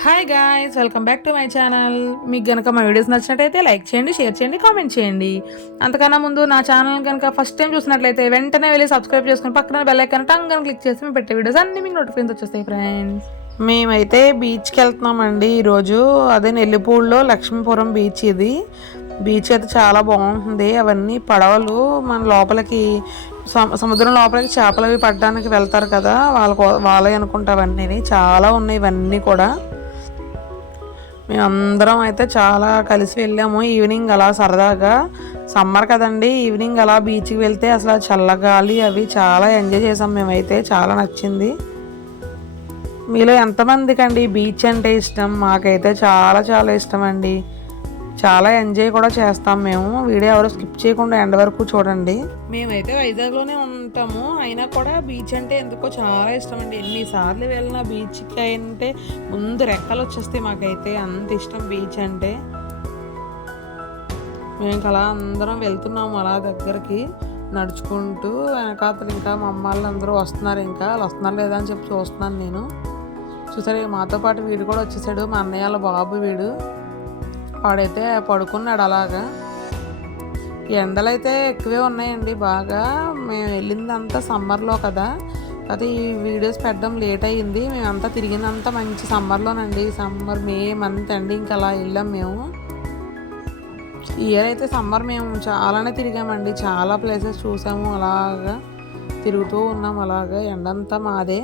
Hi guys welcome back to my channel మీకు కనుక మా వీడియోస్ నచ్చినట్టయితే లైక్ చేయండి షేర్ చేయండి కామెంట్ చేయండి. అంతకన్నా ముందు నా ఛానల్ కనుక ఫస్ట్ టైం చూసినట్లయితే వెంటనే వెళ్ళి సబ్స్క్రైబ్ చేసుకుని పక్కన బెల్ ఐకాన్ టంగ్ కనుక క్లిక్ చేసి మేము పెట్టే వీడియోస్ అన్ని మీకు నోటిఫికేషన్ వచ్చేస్తాయి ఫ్రెండ్స్ మేమైతే బీచ్కి వెళ్తున్నామండి ఈరోజు. అదే నెల్లిపూడిలో లక్ష్మీపురం బీచ్ ఇది. బీచ్ అయితే చాలా బాగుంటుంది. అవన్నీ పడవలు మన లోపలికి సముద్రం లోపలికి చేపలు అవి పట్టడానికి వెళ్తారు కదా. వాళ్ళ వాళ్ళే అనుకుంటా అవన్నీ చాలా ఉన్నాయి ఇవన్నీ కూడా. మేమందరం అయితే చాలా కలిసి వెళ్ళాము. ఈవినింగ్ అలా సరదాగా. సమ్మర్ కదండి ఈవినింగ్ అలా బీచ్కి వెళ్తే అసలు చల్లగాలి అవి చాలా ఎంజాయ్ చేసాం మేమైతే చాలా నచ్చింది. మీలో ఎంతమందికి అండి బీచ్ అంటే ఇష్టం? మాకైతే చాలా చాలా ఇష్టం అండి చాలా ఎంజాయ్ కూడా చేస్తాం మేము. వీడియో ఎవరు స్కిప్ చేయకుండా ఎండ వరకు చూడండి. మేమైతే వైజాగ్లోనే ఉంటాము. అయినా కూడా బీచ్ అంటే ఎందుకో చాలా ఇష్టం అండి. ఎన్నిసార్లు వెళ్ళిన బీచ్కి అంటే ముందు రెక్కలు వచ్చేస్తాయి మాకైతే. అంత ఇష్టం బీచ్ అంటే. మేము అలా అందరం వెళ్తున్నాము అలా దగ్గరికి నడుచుకుంటూ. వెనకాతలు ఇంకా మా అమ్మాళ్ళు అందరూ వస్తున్నారు. ఇంకా వాళ్ళు వస్తున్నారు లేదా అని చెప్పి చూస్తున్నాను నేను. చూసారు మాతో పాటు వీడు కూడా వచ్చేసాడు. మా అన్నయ్య వాళ్ళ బాబు వీడు. వాడైతే పడుకున్నాడు అలాగా. ఎండలైతే ఎండలు అయితే ఎక్కువే ఉన్నాయండి బాగా. మేము వెళ్ళిందంతా సమ్మర్లో కదా. అయితే ఈ వీడియోస్ పెట్టడం లేట్ అయ్యింది. మేమంతా తిరిగిందంతా మంచి సమ్మర్లోనండి. సమ్మర్ మే మంత్ ఎండింగ్ అలా వెళ్ళాం మేము. ఇయర్ అయితే సమ్మర్ మేము చాలానే తిరిగామండి. చాలా ప్లేసెస్ చూసాము అలాగా. తిరుగుతూ ఉన్నాం అలాగా. ఎండంతా మాదే.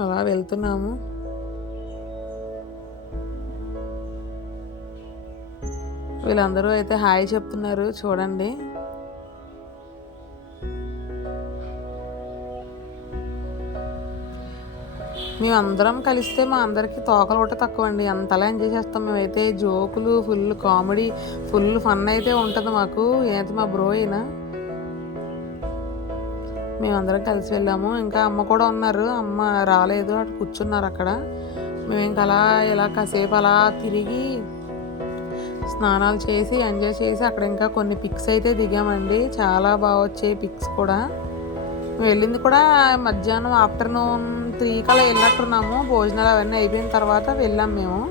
అలా వెళ్తున్నాము. వీళ్ళందరూ అయితే హాయ్ చెప్తున్నారు చూడండి. మేము అందరం కలిస్తే మా అందరికి తోకలు ఒకటి తక్కువ అండి అంతలా ఎంజాయ్ చేస్తాం. మేమైతే జోకులు ఫుల్ కామెడీ ఫుల్ ఫన్ అయితే ఉంటుంది మాకు. ఏంటి మా బ్రో అయినా మేమందరం కలిసి వెళ్ళాము. ఇంకా అమ్మ కూడా ఉన్నారు. అమ్మ రాలేదు. అటు కూర్చున్నారు అక్కడ. మేము ఇంకా అలా ఇలా కాసేపు అలా తిరిగి స్నానాలు చేసి ఎంజాయ్ చేసి అక్కడ ఇంకా కొన్ని పిక్స్ అయితే దిగామండి. చాలా బాగా వచ్చాయి పిక్స్ కూడా. వెళ్ళింది కూడా మధ్యాహ్నం ఆఫ్టర్నూన్ త్రీ కల్లా వెళ్ళినట్టున్నాము. భోజనాలు అవన్నీ అయిపోయిన తర్వాత వెళ్ళాం మేము.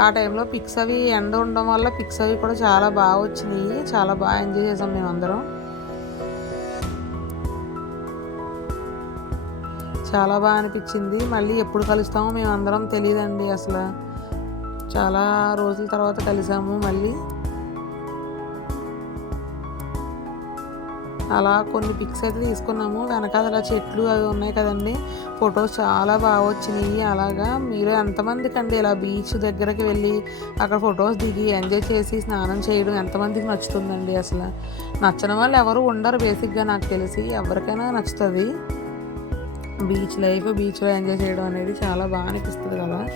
ఆ టైంలో పిక్స్ అవి ఎండ ఉండడం వల్ల పిక్స్ అవి కూడా చాలా బాగా వచ్చినాయి. చాలా బాగా ఎంజాయ్ చేసాం మేము అందరం. చాలా బాగా అనిపించింది. మళ్ళీ ఎప్పుడు కలుస్తామో మేము అందరం తెలియదండి అసలు. చాలా రోజుల తర్వాత కలిసాము మళ్ళీ. అలా కొన్ని పిక్స్ అయితే తీసుకున్నాము. వెనకాల చెట్లు అవి ఉన్నాయి కదండి. ఫొటోస్ చాలా బాగా వచ్చినాయి. అలాగా మీరు ఎంతమందికి అండి ఇలా బీచ్ దగ్గరికి వెళ్ళి అక్కడ ఫొటోస్ దిగి ఎంజాయ్ చేసి స్నానం చేయడం ఎంతమందికి నచ్చుతుందండి అసలు. నచ్చని వాళ్ళు ఎవరు ఉండరు బేసిక్గా నాకు తెలిసి. ఎవరికైనా నచ్చుతుంది. బీచ్ లైఫ్ బీచ్లో ఎంజాయ్ చేయడం అనేది చాలా బాగా అనిపిస్తుంది కదా.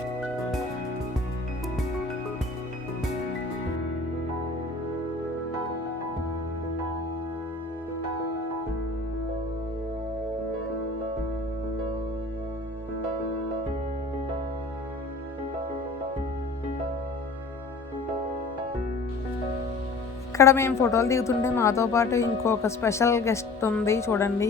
ఇక్కడ మేము ఫోటోలు దిగుతుంటే మాతో పాటు ఇంకొక స్పెషల్ గెస్ట్ ఉంది చూడండి.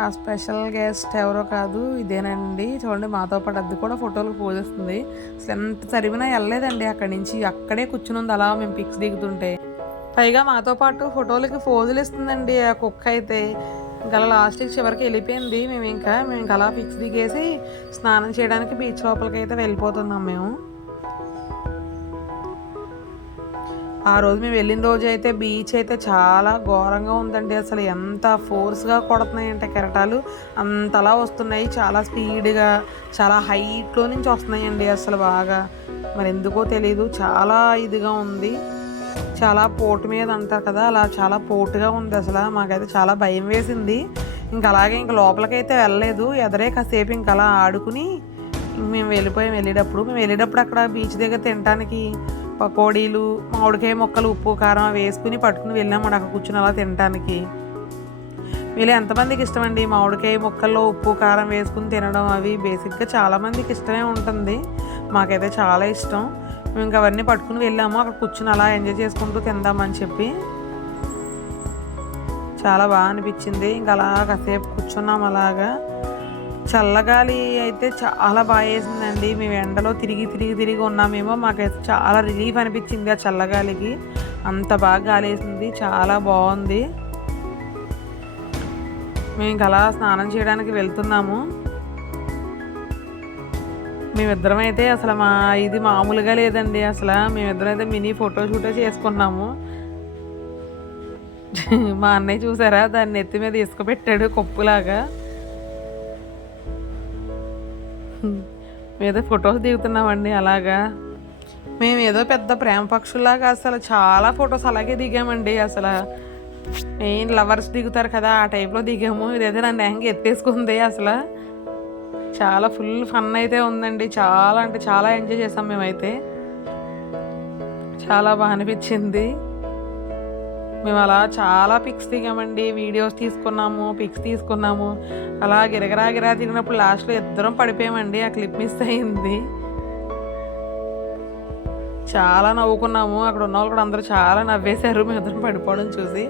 ఆ స్పెషల్ గెస్ట్ ఎవరో కాదు ఇదేనండి. చూడండి మాతో పాటు అది కూడా ఫోటోలు పోజేస్తుంది అసలు ఎంత తరిమినా వెళ్ళలేదండి అక్కడి నుంచి. అక్కడే కూర్చుని ఉంది అలా మేము పిక్స్ దిగుతుంటే. పైగా మాతో పాటు ఫోటోలకి ఫోజులు ఇస్తుందండి ఆ కుక్క అయితే. ఇంకా లాస్ట్కి చివరికి వెళ్ళిపోయింది. మేము ఇంకా మేము ఇంకా అలా పిక్స్ దిగేసి స్నానం చేయడానికి బీచ్ లోపలికి అయితే వెళ్ళిపోతున్నాం మేము. ఆ రోజు మేము వెళ్ళిన రోజు అయితే బీచ్ అయితే చాలా ఘోరంగా ఉందండి. అసలు ఎంత ఫోర్స్గా కొడుతున్నాయి అంటే కెరటాలు. అంతలా వస్తున్నాయి. చాలా స్పీడ్గా చాలా హైట్లో నుంచి వస్తున్నాయండి అసలు బాగా. మరి ఎందుకో తెలియదు చాలా ఇదిగా ఉంది. చాలా పోటు మీద అంటారు కదా అలా చాలా పోటుగా ఉంది అసలు. మాకైతే చాలా భయం వేసింది. ఇంకా అలాగే ఇంక లోపలికైతే వెళ్ళలేదు. ఎదరే కాసేపు ఇంకా అలా ఆడుకుని మేము వెళ్ళిపోయాం. వెళ్ళేటప్పుడు మేము వెళ్ళేటప్పుడు అక్కడ బీచ్ దగ్గర తినడానికి పకోడీలు మామిడికాయ ముక్కలు ఉప్పు కారం వేసుకుని పట్టుకుని వెళ్ళాము అక్కడ కూర్చుని అలా తినడానికి వీళ్ళు ఎంతమందికి ఇష్టమండి? మామిడికాయ ముక్కల్లో ఉప్పు కారం వేసుకుని తినడం అవి బేసిక్గా చాలామందికి ఇష్టమే ఉంటుంది. మాకైతే చాలా ఇష్టం. మేము ఇంకా అవన్నీ పట్టుకుని వెళ్ళాము. అక్కడ కూర్చుని అలా ఎంజాయ్ చేసుకుంటూ తిందామని చెప్పి. చాలా బాగా అనిపించింది. ఇంకా అలా కాసేపు కూర్చున్నాం అలాగా. చల్లగాలి అయితే చాలా బాగా వేసిందండి. మేము ఎండలో తిరిగి తిరిగి తిరిగి ఉన్నామేమో మాకైతే చాలా రిలీఫ్ అనిపించింది ఆ చల్లగాలికి. అంత బాగా గాలి వేసింది చాలా బాగుంది. మేము ఇంకా అలా స్నానం చేయడానికి వెళ్తున్నాము. మేమిద్దరం అయితే అసలు మా ఇది మామూలుగా లేదండి అసలు. మేమిద్దరం అయితే మినీ ఫోటో షూటే చేసుకున్నాము. మా అన్నయ్య చూసారా? దాన్ని ఎత్తి మీద ఇసుక పెట్టాడు కొప్పులాగా. ఏదో ఫొటోస్ దిగుతున్నామండి అలాగా. మేము ఏదో పెద్ద ప్రేమ పక్షుల్లాగా అసలు చాలా ఫొటోస్ అలాగే దిగామండి. అసలు మెయిన్ లవర్స్ దిగుతారు కదా ఆ టైప్లో దిగాము. ఇదైతే నన్ను హ్యాంగ్ ఎత్తేసుకుంది అసలు. చాలా ఫుల్ ఫన్ అయితే ఉందండి. చాలా అంటే చాలా ఎంజాయ్ చేసాం మేమైతే. చాలా బాగా అనిపించింది. మేము అలా చాలా పిక్స్ దిగామండి వీడియోస్ తీసుకున్నాము పిక్స్ తీసుకున్నాము. అలా గిరగిరా గిరా తిరిగినప్పుడు లాస్ట్లో ఇద్దరం పడిపోయామండి ఆ క్లిప్ మిస్ అయింది చాలా నవ్వుకున్నాము అక్కడ ఉన్న వాళ్ళు కూడా అందరూ చాలా నవ్వేశారు మేము ఇద్దరం పడిపోవడం చూసి.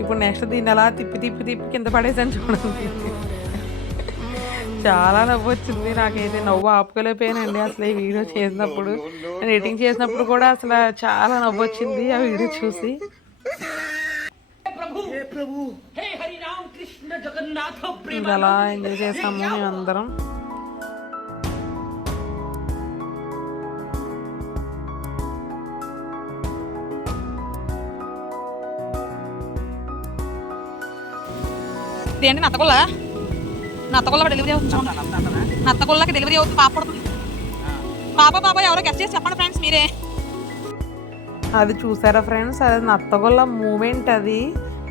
ఇప్పుడు నెక్స్ట్ దీన్ని అలా తిప్పి తిప్పి తిప్పి కింద పడేసాను చూడండి. చాలా నవ్వు వచ్చింది నాకైతే నవ్వు ఆపుకోలేకపోయానండి అసలు ఈ వీడియో చేసినప్పుడు. నేను ఎడిటింగ్ చేసినప్పుడు కూడా అసలు చాలా నవ్వు వచ్చింది ఆ వీడియో చూసి. ప్రభు. హే కృష్ణ జగన్నాథ ప్రేమ ఎంజాయ్ చేస్తాము అందరం. ఏంటి నత్తకొల్ల? నత్తకొల్ల డెలివరీ అవుతుంది నత్తకొల్లకి డెలివరీ అవుతుంది పాప పడుతుంది. పాప పాప ఎవరో గెస్ట్ చేసి చెప్పండి ఫ్రెండ్స్ మీరే. అది చూసారా ఫ్రెండ్స్ అది నత్తగొల్ల మూమెంట్ అది.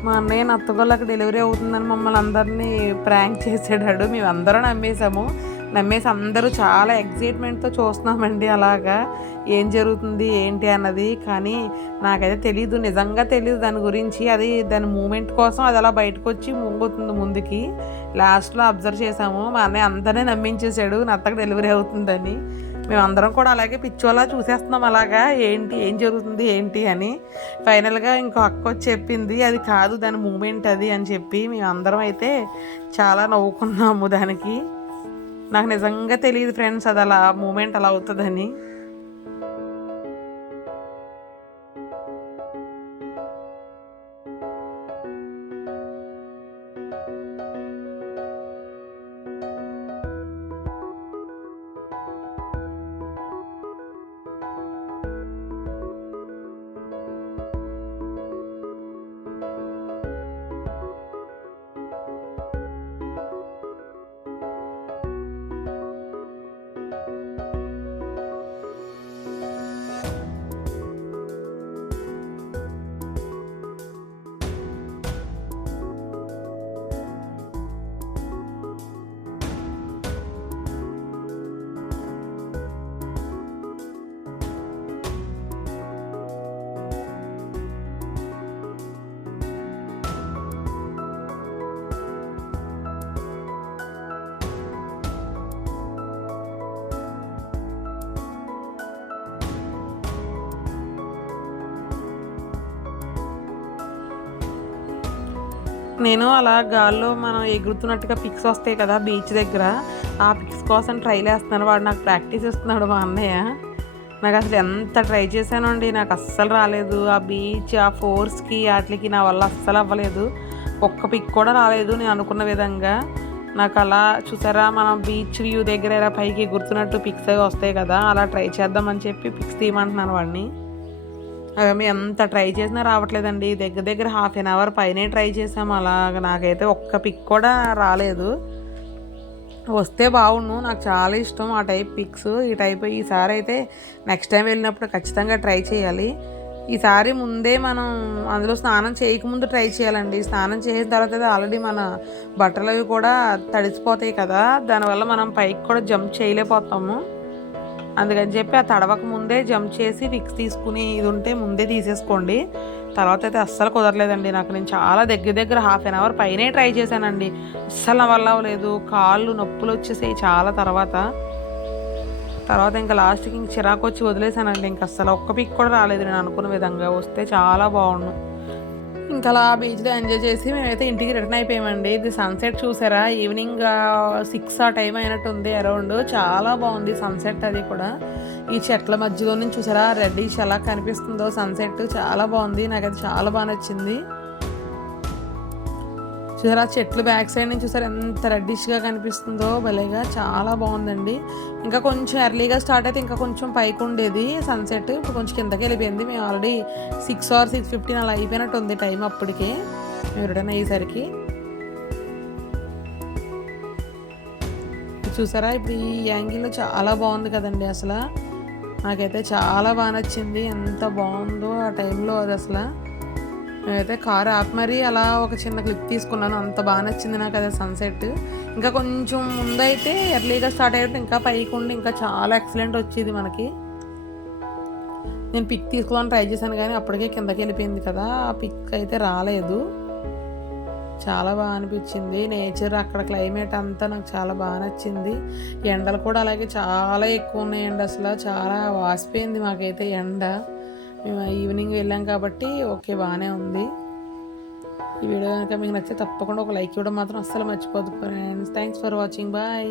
మా అన్నయ్య నత్తగొల్లకి డెలివరీ అవుతుందని మమ్మల్ని అందరినీ ప్రాంక్ చేసాడాడు. మేము అందరం నమ్మేసాము నమ్మేసి అందరూ చాలా ఎగ్జైట్మెంట్తో చూస్తున్నామండి అలాగా. ఏం జరుగుతుంది ఏంటి అన్నది. కానీ నాకైతే తెలియదు నిజంగా తెలియదు దాని గురించి. అది దాని మూమెంట్ కోసం అది అలా బయటకు వచ్చి ముంగుతుంది ముందుకి. లాస్ట్లో అబ్జర్వ్ చేసాము మా అన్నయ్య అందరినీ నమ్మించేశాడు. నత్తకు డెలివరీ అవుతుందని. మేము అందరం కూడా అలాగే పిచ్చోలా చూసేస్తున్నాం అలాగా. ఏంటి ఏం జరుగుతుంది ఏంటి అని. ఫైనల్గా ఇంకో అక్క వచ్చి చెప్పింది అది కాదు దాని మూమెంట్ అది అని చెప్పి మేము అందరం అయితే చాలా నవ్వుకున్నాము దానికి. నాకు నిజంగా తెలియదు ఫ్రెండ్స్ అది అలా మూమెంట్ అలా అవుతుందని. నేను అలా గాల్లో మనం ఎగురుతున్నట్టుగా పిక్స్ వస్తాయి కదా బీచ్ దగ్గర ఆ పిక్స్ కోసం ట్రై చేస్తున్నాను వాడు నాకు ప్రాక్టీస్ ఇస్తున్నాడు మా అన్నయ్య. నాకు అసలు ఎంత ట్రై చేశానండి నాకు అస్సలు రాలేదు. ఆ బీచ్ ఆ ఫోర్స్కి వాటికి నా వల్ల అస్సలు అవ్వలేదు. ఒక్క పిక్ కూడా రాలేదు నేను అనుకున్న విధంగా. నాకు అలా చూసారా మనం బీచ్ వ్యూ దగ్గర ఇలా పైకి ఎగురుతున్నట్టు పిక్స్ అవి వస్తాయి కదా అలా ట్రై చేద్దామని చెప్పి పిక్స్ తీయమంటున్నాను వాడిని. మేము ఎంత ట్రై చేసినా రావట్లేదండి. దగ్గర దగ్గర హాఫ్ అన్ అవర్ పైనే ట్రై చేసాము అలాగ నాకైతే ఒక్క పిక్ కూడా రాలేదు. వస్తే బాగుండు. నాకు చాలా ఇష్టం ఆ టైప్ పిక్స్. ఈ టైప్ ఈసారి అయితే నెక్స్ట్ టైం వెళ్ళినప్పుడు ఖచ్చితంగా ట్రై చేయాలి. ఈసారి ముందే మనం అందులో స్నానం చేయకముందు ట్రై చేయాలండి. స్నానం చేసిన తర్వాత ఆల్రెడీ మన బట్టలు అవి కూడా తడిసిపోతాయి కదా. దానివల్ల మనం పైకి కూడా జంప్ చేయలేకపోతాము. అందుకని చెప్పి ఆ తడవక ముందే జంప్ చేసి ఫిక్స్ తీసుకుని ఇది ఉంటే ముందే తీసేసుకోండి. తర్వాత అయితే అస్సలు కుదరలేదండి నాకు. నేను చాలా దగ్గర దగ్గర హాఫ్ అన్ అవర్ పైనే ట్రై చేశానండి. అస్సలు నా వల్ల అవ్వలేదు. కాళ్ళు నొప్పులు వచ్చేసాయి చాలా తర్వాత. తర్వాత ఇంకా లాస్ట్కి ఇంక చిరాకు వచ్చి వదిలేసానండి ఇంక అస్సలు ఒక్క పిక్ కూడా రాలేదు నేను అనుకున్న విధంగా. వస్తే చాలా బాగుండు. ఇంకా అలా బీచ్లో ఎంజాయ్ చేసి మేమైతే ఇంటికి రిటర్న్ అయిపోయామండి. ఇది సన్సెట్ చూసారా? ఈవినింగ్ సిక్స్ ఆ టైం అయినట్టు ఉంది అరౌండ్ చాలా బాగుంది సన్సెట్ అది కూడా. ఈ చెట్ల మధ్యలో నుంచి చూసారా? రెడ్డిష్ ఎలా కనిపిస్తుందో సన్సెట్ చాలా బాగుంది. నాకైతే చాలా బాగా నచ్చింది. చూసారా? చెట్లు బ్యాక్ సైడ్ నుంచి చూసారా? ఎంత రెడ్డిష్గా కనిపిస్తుందో. భలేగా చాలా బాగుందండి. ఇంకా కొంచెం ఎర్లీగా స్టార్ట్ అయితే ఇంకా కొంచెం పైకి ఉండేది. సన్సెట్ ఇప్పుడు కొంచెం కిందకి వెళ్ళిపోయింది. మేము already six or six fifteen అలా అయిపోయినట్టు ఉంది టైం అప్పటికే. మేము రిటర్న్ అయ్యేసరికి. చూసారా? ఇప్పుడు ఈ యాంగిల్లో చాలా బాగుంది కదండి అసలు. నాకైతే చాలా బాగా నచ్చింది. ఎంత బాగుందో ఆ టైంలో అది అసలు. నేనైతే కారు ఆపి మరీ అలా ఒక చిన్న క్లిప్ తీసుకున్నాను. అంత బాగా నచ్చింది నాకు అదే సన్సెట్. ఇంకా కొంచెం ముందైతే ఎర్లీగా స్టార్ట్ అయ్యేటప్పుడు ఇంకా పైకి ఉండి ఇంకా చాలా ఎక్సలెంట్ వచ్చేది మనకి. నేను పిక్ తీసుకోవాలని ట్రై చేశాను కానీ అప్పటికే కిందకి వెళ్ళిపోయింది కదా ఆ పిక్ అయితే రాలేదు. చాలా బాగా అనిపించింది. నేచర్ అక్కడ క్లైమేట్ అంతా నాకు చాలా బాగా నచ్చింది. ఎండలు కూడా అలాగే చాలా ఎక్కువ ఉన్నాయండి అసలు. చాలా వాసిపోయింది మాకైతే ఎండ. మేము ఈవినింగ్ వెళ్ళాం కాబట్టి ఓకే బాగానే ఉంది. ఈ వీడియో కనుక మీకు నచ్చితే తప్పకుండా ఒక లైక్ ఇవ్వడం మాత్రం అస్సలు మర్చిపోదు friends thanks for watching bye